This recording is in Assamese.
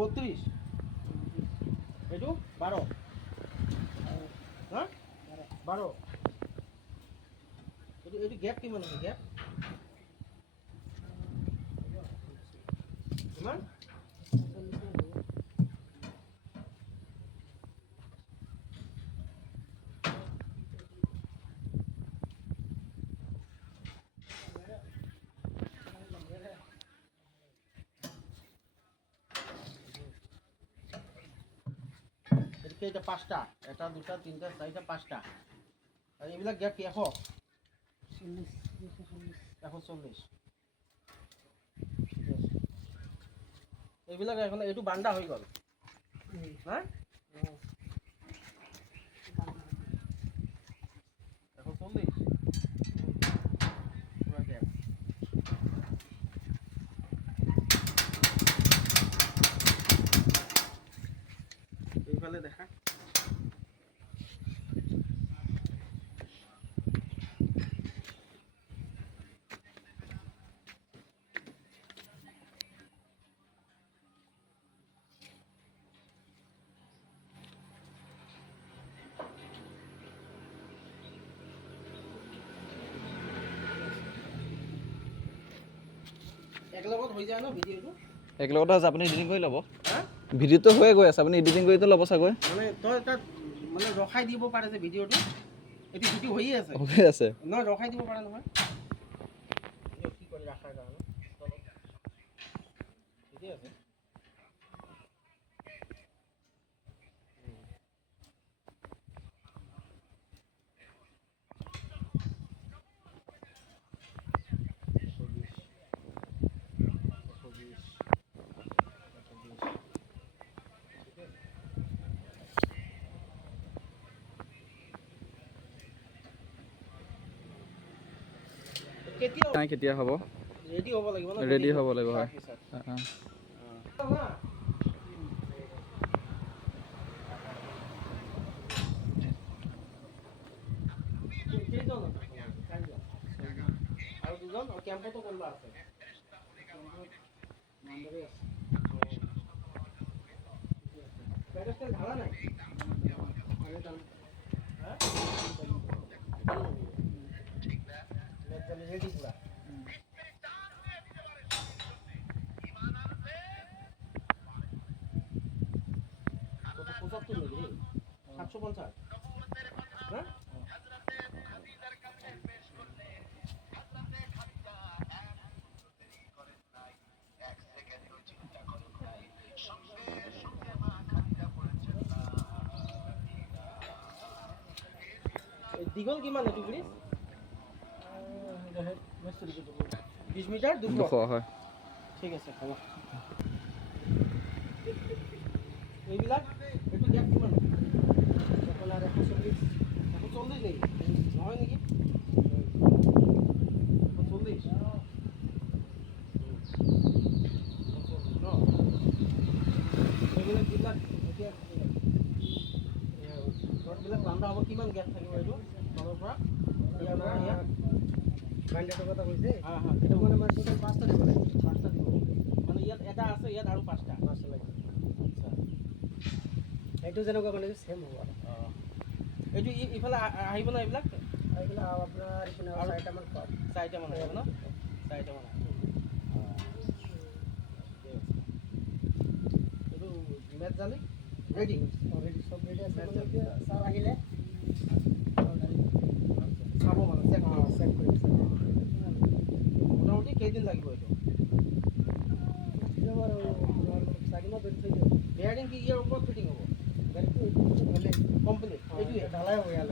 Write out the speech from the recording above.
32 এইটো 12 হা 12 এইটো গ্যাপ কিমান আছে গ্যাপ কিমান এটা 5টা এটা 2টা 3টা 4টা 5টা আর এইবিলাক গ্যাপ কি 140 এইবিলাক এখন এইটো বান্দা হৈ গ'ল হা 140 পুৰা গ্যাপ এইফালে দেখা একলগত হৈ যায় ন ভিডিওটো একলগতে আছে আপুনি এডিটিং কৰি ল'ব হা ভিডিঅ'টো হৈয়ে গৈ আছে আপুনি এডিটিং কৰিতো ল'ব চাগৈ মানে তই তাত মানে ৰখাই দিব পাৰে যে ভিডিওটো এটি ভিডিও হৈয়ে আছে হৈ আছে নহয় ৰখাই দিব পাৰে নহয় কি কৰি ৰাখাৰ কাৰণে ঠিকে আছে কেতিয়া হ'ব ৰেডি হ'ব লাগিব ন ৰেডি হ'ব লাগিব হয় আৰু দুজন কেম্পতো কোনোবা আছে ঢালা নাই ৰেডি পুৰা পঁচাত্তৰ নেই 750 হ্যাঁ দীঘল কিমান এইটো ব্ৰিজ 20 মিটাৰ 200 হয় ঠিক আছে হ'ব এইবিলাক এইটো গ্যাপ কিমান আপোনাৰ 140 নেকি নহয় নেকি 140 ন এইবিলাক যিবিলাক এতিয়া ঘৰবিলাক বান্ধা হ'ব কিমান গ্যাপ থাকিব এইটো তলৰ পৰা ইয়াৰ পৰা ইয়াত বান্ধটো কথা কৈছে হা হা এটা মানে আমাৰ টোটাল 5টা দিব লাগে 5টা দিব মানে ইয়াত এটা আছে ইয়াত আৰু 5টা লাগে আচ্ছা এইটো যেনেকুৱা মানে সেম হ'ব এইটো ইফালে আহিব না এইবিলাক এইবিলাক আপোনাৰ ইফালে 4টা মান পাব 4টা মান আহিব ন 4টা মান এইটো মেট জালি ৰেডি অলৰেডি সব ৰেডি আছে মানে স্যাৰ আহিলে চাব মানে চেক কৰি মোটামুটি কেইদিন লাগিব এইটো বেয়াৰিং কি ইয়াৰ ওপৰত ফিটিং হ'ব গাড়ীটো কমপ্লিট এইটোৱে ঢালাই হৈ গ'ল